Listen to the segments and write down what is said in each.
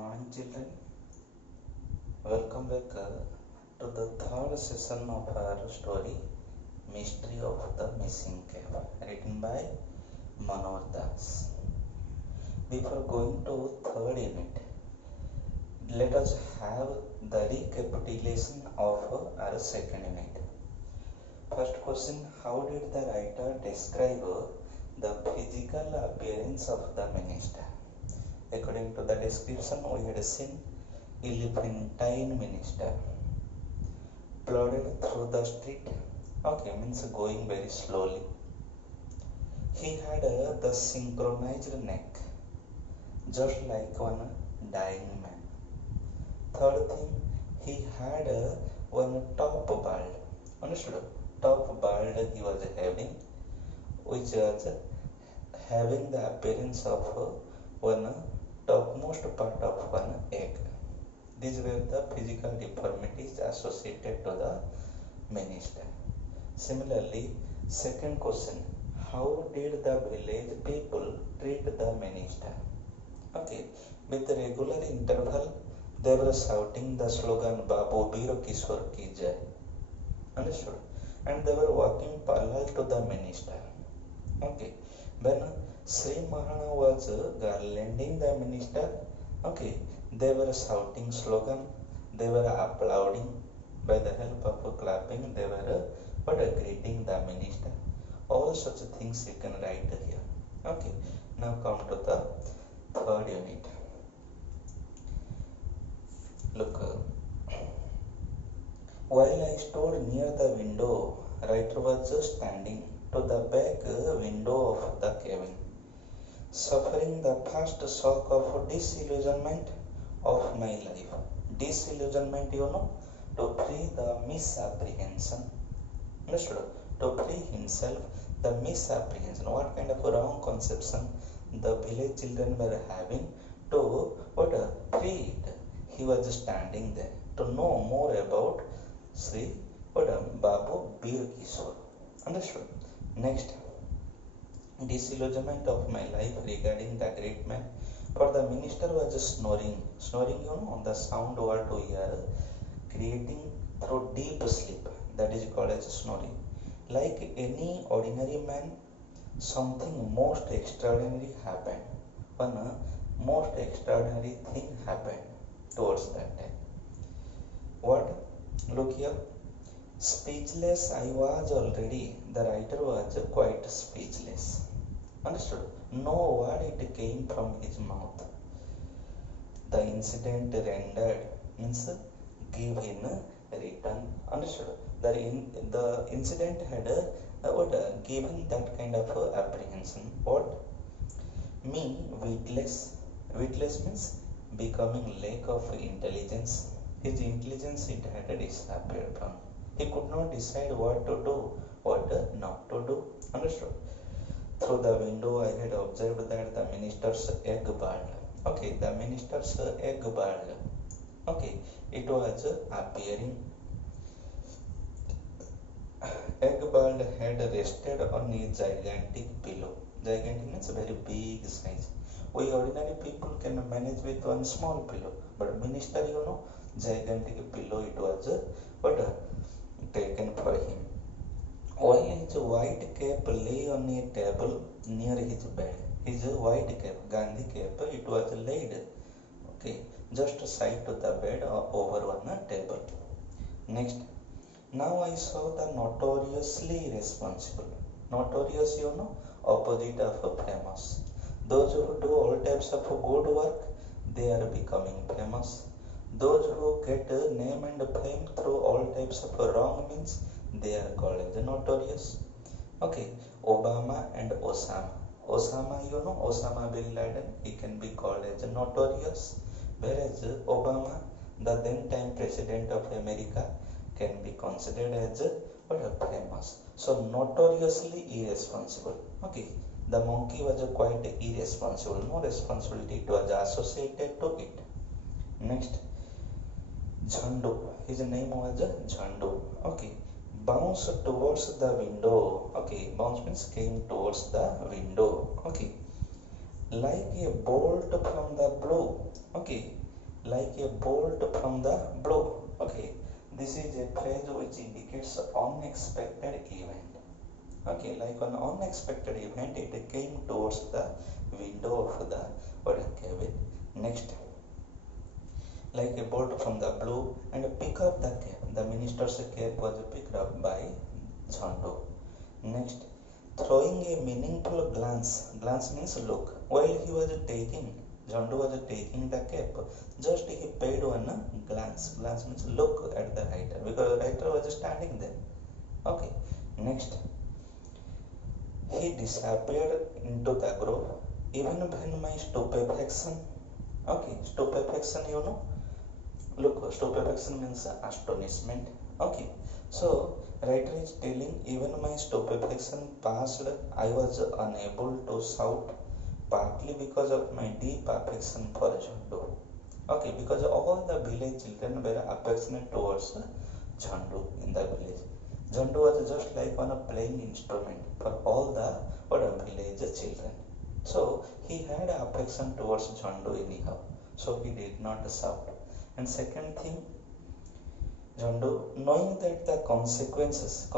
morning, children. Welcome back to the third session of our story, Mystery of the Missing Cave, written by Manoj Das. Before going to third unit, let us have the recapitulation of our second unit. First question: how did the writer describe the physical appearance of the minister? According to the description, we had seen elephantine minister plodded through the street. Okay, means going very slowly. He had the synchronized neck, just like one dying man. Third thing, he had one top bald. Understood? Top bald he was having, which was having the appearance of one topmost part of one egg. These were the physical deformities associated to the minister. Similarly, second question: how did the village people treat the minister? Okay, with regular interval, they were shouting the slogan "Babu Biro Kishore Ki Jai." Understood? And they were walking parallel to the minister. Okay, when Sri Mahana was garlanding the minister, okay, they were shouting slogan, they were applauding by the help of clapping, they were greeting the minister. All such things you can write here. Okay, now come to the third unit. Look, while I stood near the window, writer was standing to the back window of the cabin, suffering the first shock of disillusionment of my life. Disillusionment, to free the misapprehension. Understood? To free himself the misapprehension. What kind of wrong conception the village children were having to free it. He was standing there to know more about Sri Babu Bir Kishore. Understood? Next, disillusionment of my life regarding the great man. For the minister was snoring. Snoring, the sound what we are creating through deep sleep. That is called as snoring. Like any ordinary man, something most extraordinary happened. One most extraordinary thing happened towards that time. What? Look here. Speechless I was already. The writer was quite speechless. Understood? No word it came from his mouth. The incident rendered means give in return. Understood? The incident had given that kind of apprehension. What? Me witless. Witless means becoming lack of intelligence. His intelligence it had disappeared from. He could not decide what to do, what not to do. Understood? Through the window, I had observed that the minister's egg bald. Okay, the minister's egg bald. Okay, it was appearing. Egg bald had rested on a gigantic pillow. Gigantic means very big size. We ordinary people can manage with one small pillow, but minister, gigantic pillow it was taken for him. While his white cap lay on a table near his bed. His white cap, Gandhi cap, it was laid, okay, just side to the bed over one table. Next, now I saw the notoriously responsible. Notorious, opposite of famous. Those who do all types of good work, they are becoming famous. Those who get name and fame through all types of wrong means, they are called as notorious. Okay, Obama and Osama. Osama, Osama bin Laden, he can be called as notorious. Whereas Obama, the then time president of America, can be considered as famous. So notoriously irresponsible. Okay, the monkey was quite irresponsible. No responsibility was associated to it. Next, Jhandu. His name was Jhandu. Okay. Bounce towards the window. Okay. Bounce means came towards the window. Okay. Like a bolt from the blue. Okay. like a bolt from the blue. Okay, this is a phrase which indicates unexpected event. Okay, like an unexpected event, it came towards the window of the cabin. Next, like a bolt from the blue and pick up the cap. The minister's cap was picked up by Jhandu. Next, throwing a meaningful glance. Glance means look. While he was taking, Jhandu was taking the cap, just he paid one glance. Glance means look at the writer, because the writer was standing there. Okay. Next, he disappeared into the grove, even when my stupefaction. Okay, stupefaction, you know. Look, stupefaction means astonishment. Okay, so writer is telling, even my stupefaction passed, I was unable to shout, partly because of my deep affection for Jhandu. Okay, because all the village children were affectionate towards Jhandu in the village. Jhandu was just like one playing instrument for all the village children. So he had affection towards Jhandu anyhow. So he did not shout. And second thing, Jhandu, knowing that the consequences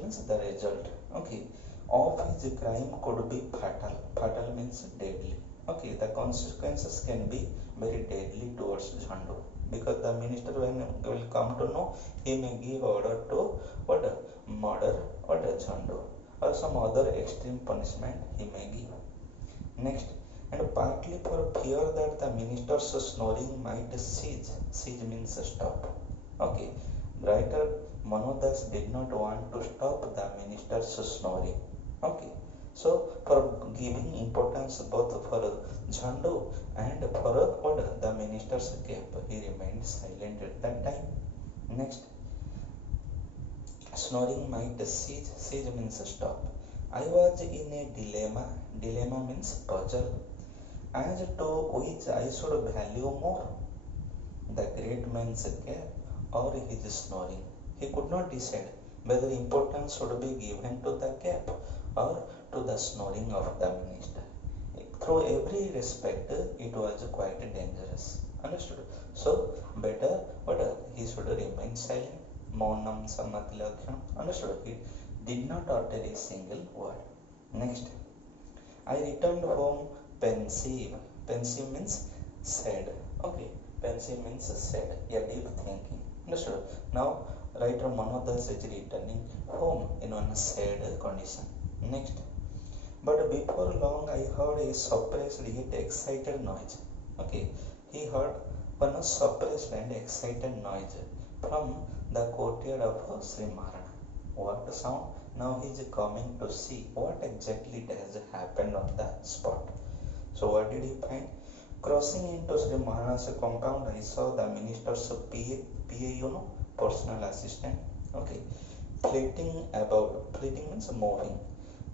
means the result, okay, of his crime could be fatal. Fatal means deadly. Okay, the consequences can be very deadly towards Jhandu, because the minister, when will come to know, he may give order to murder Jhandu, or some other extreme punishment he may give. Next, and partly for fear that the minister's snoring might cease. Cease means stop. Okay, writer Manodas did not want to stop the minister's snoring. Okay, so for giving importance both for Jhandu and for the minister's cap, he remained silent at that time. Next, snoring might cease. Cease means stop. I was in a dilemma. Dilemma means puzzle, as to which I should value more, the great man's cap or his snoring. He could not decide whether importance should be given to the cap or to the snoring of the minister. Through every respect, it was quite dangerous. Understood? So, better he should remain silent. Maunam samati lakshana. Understood? He did not utter a single word. Next, I returned home pensive. Pensive means sad. Okay, pensive means sad. Yeah, deep thinking. Understood? Now, writer Manodas is returning home in one sad condition. Next, but before long I heard a suppressed yet excited noise. Okay, he heard one suppressed and excited noise from the courtyard of Sri Maharana. What sound? Now he is coming to see what exactly has happened on the spot. So what did he find? Crossing into Sri Maharana's compound, I saw the minister's PA, personal assistant. Okay, flitting about. Flitting means moving.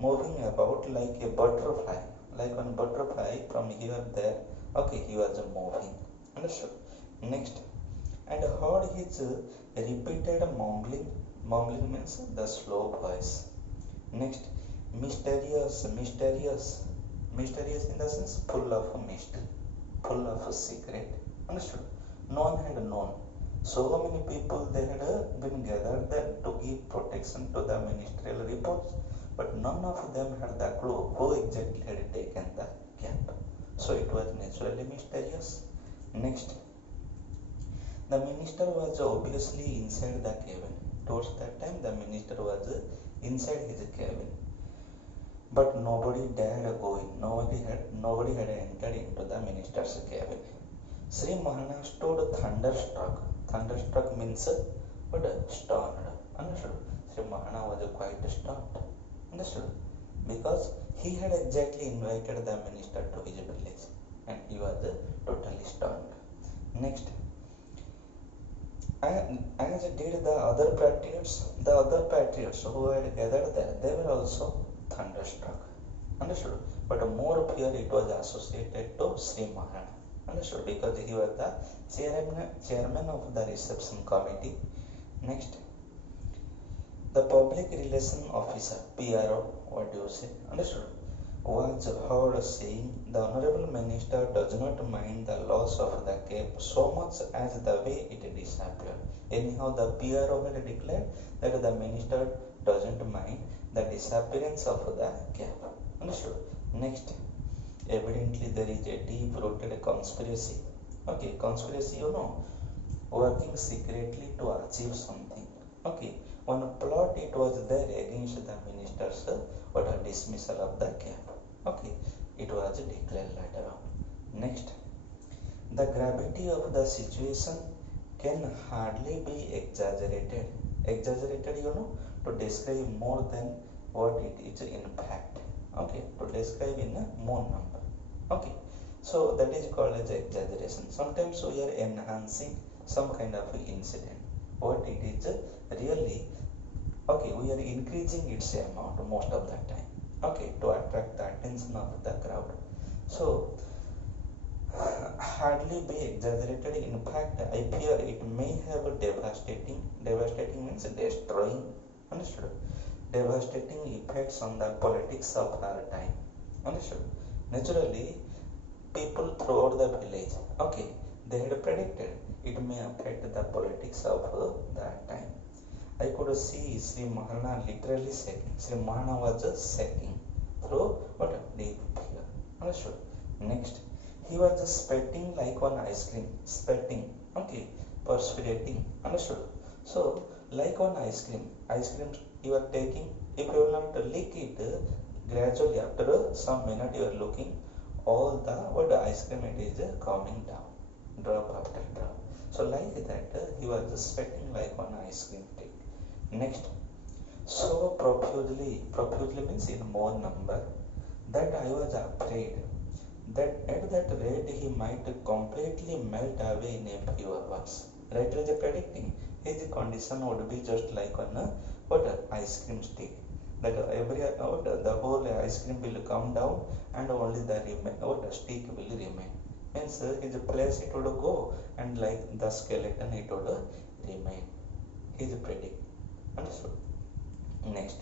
Moving about like a butterfly. Like one butterfly from here there. Okay, he was moving. Understood? Next, and heard his repeated mumbling. Mumbling means the slow voice. Next, mysterious in the sense full of mystery, full of secret. Understood? No one had known. So many people, they had been gathered there to give protection to the ministerial reports, but none of them had the clue who exactly had taken the cap. So it was naturally mysterious. Next, the minister was obviously inside the cabin. Towards that time, the minister was inside his cabin, but nobody dared go in. Nobody had entered into the minister's cabin. Sri Maharana stood thunderstruck. Thunderstruck means stunned. Understood? Sri Maharana was quite stunned. Understood? Because he had exactly invited the minister to his village, and he was totally stunned. Next, as did the other patriots who had gathered there, they were also thunderstruck. Understood? But more fear it was associated to Sri Maharana. Understood? Because he was the chairman of the reception committee. Next, the public relation officer, PRO, what do you say? Understood? was heard saying, "The Honorable Minister does not mind the loss of the cap so much as the way it disappeared." Anyhow, the PRO had declared that the minister doesn't mind the disappearance of the cap. Understood? Next, evidently there is a deep-rooted conspiracy. Okay, conspiracy, working secretly to achieve something. Okay, one plot it was there against the minister's dismissal of the cap. Okay, it was declared later on. Next, the gravity of the situation can hardly be exaggerated. Exaggerated, to describe more than what it is in fact. Okay, to describe in a more number. Okay, so that is called as exaggeration. Sometimes we are enhancing some kind of incident. What it is really, okay, we are increasing its amount most of the time. Okay, to attract the attention of the crowd. So hardly be exaggerated. In fact, I fear it may have a devastating means destroying, understood, devastating effects on the politics of our time. Understood? Naturally, people throughout the village, okay, they had predicted it may affect the politics of that time. I could see Sri Maharana literally shaking. Sri Maharana was just shaking through what? Deep fear. Understood? Next, he was just spitting like one ice cream. Spitting, okay, perspirating. Understood? So, like one ice cream you are taking, if you will not lick it, gradually after some minute you are looking, all the what ice cream it is coming down, drop after drop. So like that, he was just spitting like one ice cream stick. Next, so profusely means in more number, that I was afraid that at that rate he might completely melt away in a few hours. Writer is predicting his condition would be just like on a ice cream stick. That the whole ice cream will come down and only the stick will remain. Means his place it would go and like the skeleton it would remain. His predict. Understood? Next,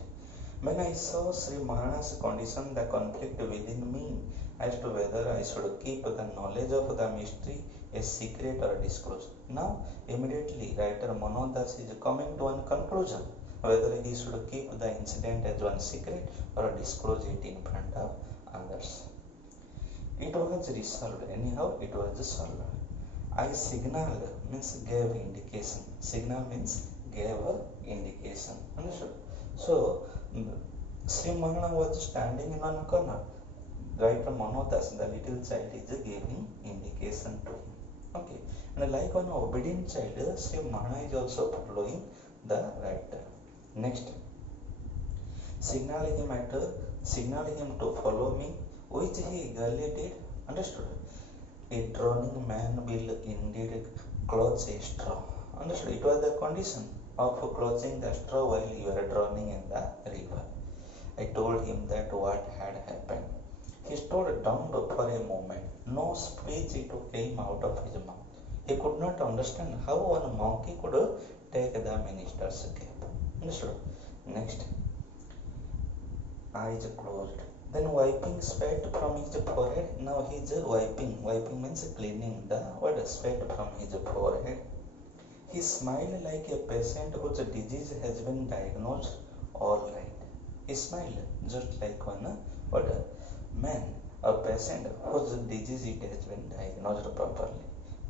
when I saw Sri Maharana's condition, the conflict within me as to whether I should keep the knowledge of the mystery a secret or disclose. Now, immediately, writer Manodas is coming to one conclusion whether he should keep the incident as one secret or disclose it in front of others. It was resolved. Anyhow, it was solved. I signaled means gave indication. Signal means gave indication. Understood? So, Sri Maharana was standing in one corner. Writer Manodas, the little child, is giving indication to him. Okay. And like one obedient child, Sri Maharana is also following the writer. Next, signaling him to follow me, which he eagerly did. Understood? A drowning man will indeed clutch a straw. Understood? It was the condition of clutching the straw while you are drowning in the river. I told him that what had happened. He stood dumb for a moment. No speech came out of his mouth. He could not understand how one monkey could take the minister's cap. Understood? Next, eyes closed. Then wiping sweat from his forehead. Now he is wiping. Wiping means cleaning the sweat from his forehead. He smiled like a patient whose disease has been diagnosed all right. He smiled just like one man, a patient whose disease it has been diagnosed properly,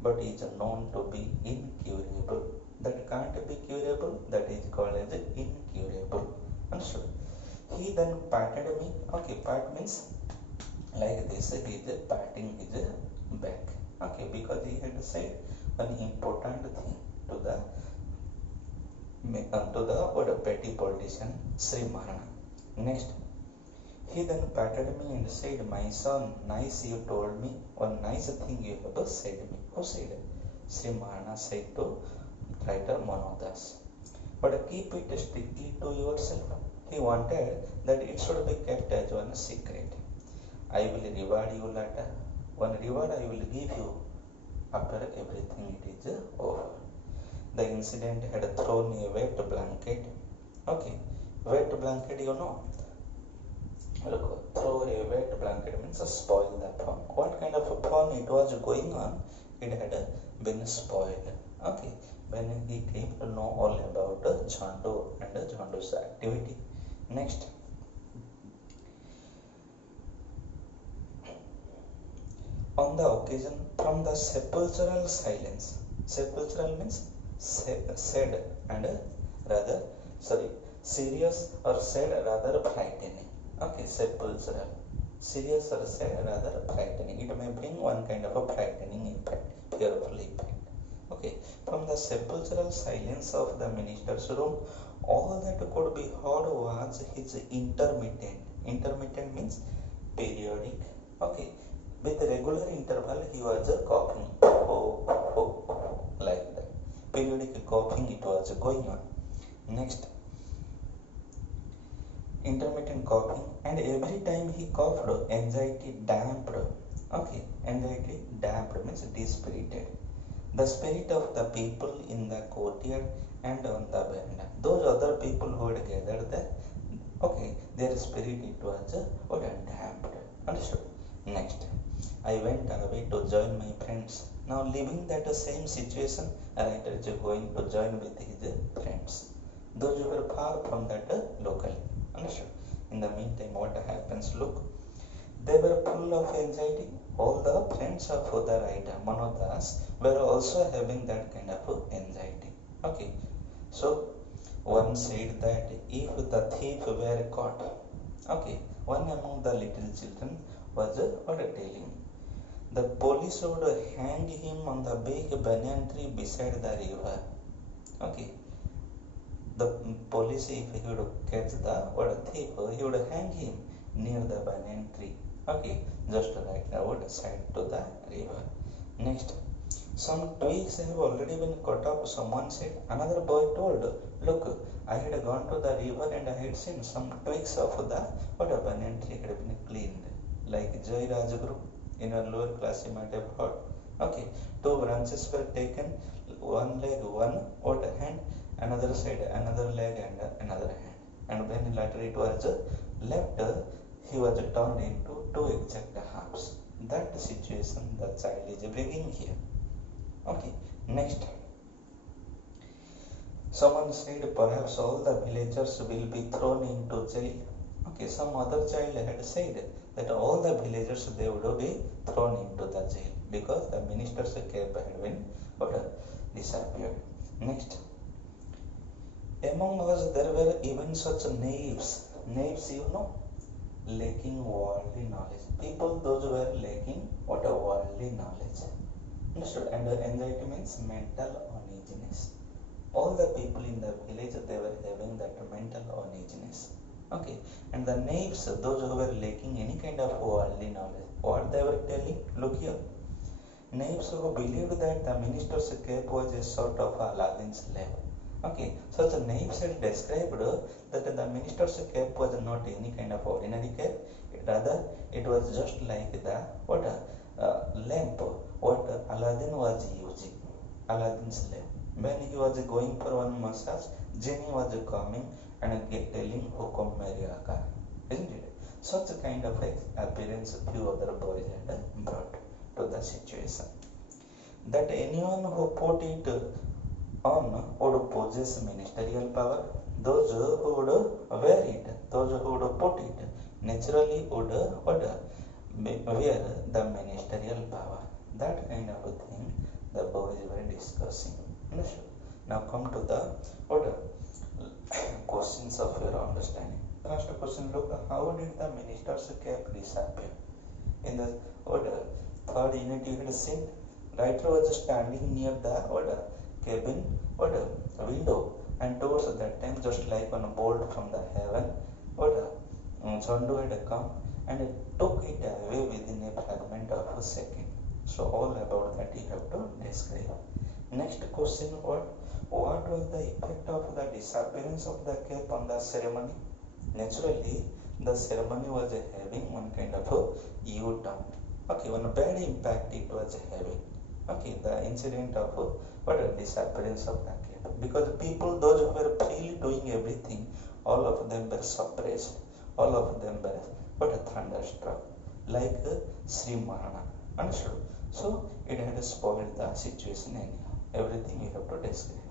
but is known to be incurable. That can't be curable, that is called as incurable. Understood? He then patted me. Okay, pat means like this, he is patting his back. Okay, because he had said an important thing to the petty politician Sri Maharana. Next, he then patted me and said, "My son, nice you told me, one nice thing you have said me." Who said? Sri Maharana said to writer Manodas. But keep it strictly to yourself. He wanted that it should be kept as one secret. I will reward you later. One reward I will give you after everything it is over. The incident had thrown a wet blanket. Okay, wet blanket, Look, throw a wet blanket means spoil the fun. What kind of a fun it was going on? It had been spoiled. Okay, when he came to know all about Chandu and Chandu's activity. Next, on the occasion from the sepulchral silence. Sepulchral means said and rather serious or said rather frightening. Okay, sepulchral. Serious or said rather frightening. It may bring one kind of a frightening impact, fearful impact. Okay, from the sepulchral silence of the minister's room, all that could be heard was his intermittent. Intermittent means periodic. Okay, with regular interval, he was coughing. Oh, oh, oh, like that. Periodic coughing, it was going on. Next, intermittent coughing, and every time he coughed, anxiety damped. Okay, anxiety damped means dispirited. The spirit of the people in the courtyard and on the veranda. Those other people who had gathered there, okay, their spirit it was damped. Understood? Next, I went away to join my friends. Now, leaving that same situation, writer is going to join with his friends. Those who were far from that local. Understood? In the meantime, what happens? Look, they were full of anxiety. All the friends of the writer, Manodas, were also having that kind of anxiety. Okay, so one said that if the thief were caught, okay, one among the little children was telling, the police would hang him on the big banyan tree beside the river. Okay, the police, if he would catch the thief, he would hang him near the banyan tree. Okay, just right outside to the river. Next, some twigs have already been cut off, someone said. Another boy told, look, I had gone to the river and I had seen some twigs of the banyan tree had been cleaned. Like Jai Rajguru, in a lower class you might have heard. Okay, two branches were taken, one leg, one hand, another side, another leg and another hand. And when later it was left, he was turned into two exact halves. That situation the child is bringing here. Okay, next. Someone said perhaps all the villagers will be thrown into jail. Okay, some other child had said that all the villagers they would be thrown into the jail because the minister's cape had been disappeared. Next. Among us there were even such knaves. Knaves, you know, lacking worldly knowledge. People those who were lacking worldly knowledge. Understood? And anxiety means mental uneasiness. All the people in the village they were having that mental uneasiness. Okay, and the knaves, those who were lacking any kind of worldly knowledge, what they were telling? Look here. Knaves who believed that the minister's cape was a sort of Aladdin's lamp. Okay, so the knaves had described that the minister's cape was not any kind of ordinary cape. Rather, it was just like the lamp what Aladdin was using. Aladdin's lamp. When he was going for one massage, Genie was coming and telling Hukum Mariaka. Isn't it? Such a kind of appearance few other boys had brought to the situation. That anyone who put it on would possess ministerial power. Those who would wear it, those who would put it, naturally would wear the ministerial power. That kind of a thing the boys were discussing. Now come to the questions of your understanding. First question, look, how did the minister's cape disappear? In the third unit you had seen, writer was standing near the cabin window, and towards that time, just like on a bolt from the heaven, Chandu had come and took it away within a fragment of a second. So all about that you have to describe. Next question, what was the effect of the disappearance of the cape on the ceremony? Naturally, the ceremony was having one kind of a U-turn. Okay, one bad impact it was having. Okay, the incident of disappearance of the cape, because people, those who were freely doing everything, all of them were suppressed, all of them were but a thunderstruck, like a Sri Marana. Understood? So it had spoiled the situation anyhow. Everything you have to describe.